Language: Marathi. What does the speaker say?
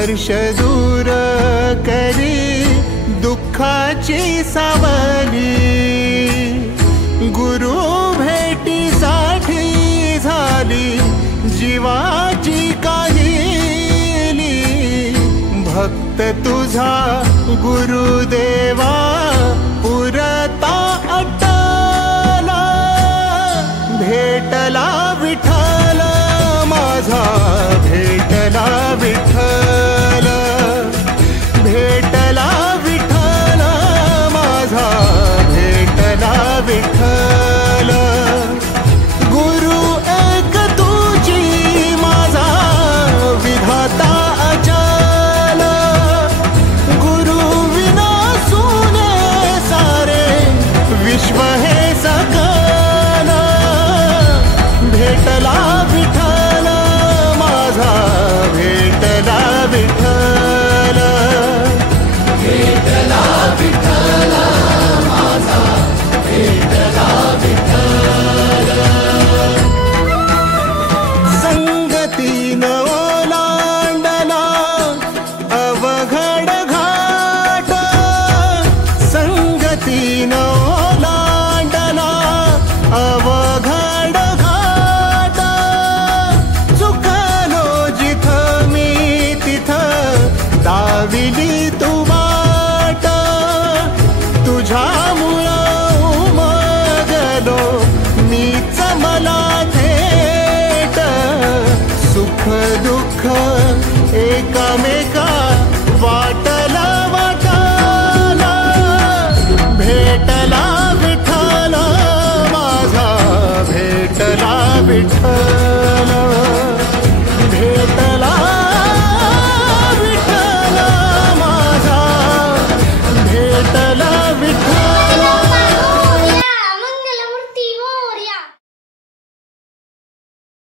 स्पर्श दूर करी दुःखाची सावली। गुरु भेटीसाठी झाली जीवाची काहिली। भक्त तुझा गुरुदेवा पुरता अटला। भेटला विठ्ठल माझा, भेटला विठ्ठल, भेटला विठ्ठल माझा, भेटला विठ्ठल। गुरु एक तुझी माझा विधाता अचल। गुरु विना सुने सारे विश्व हे सकल। भेटला विठ्ठल माझा, भेटला विठ्ठल, भेटला विठ्ठल माझा, भेटला विठ्ठल। संगतीन ओलांडला अवघड घाट। संगतीन ओलांडला अवघड घाट। चुकलो जिथं मी तिथं दाविली तू वाट। तुझ्यामुळं उमगलो मीच मला थेट। सुख दुःख एकामेका वाटला वाटाला। भेटला विठ्ठल माझा, भेटला विठ्ठल।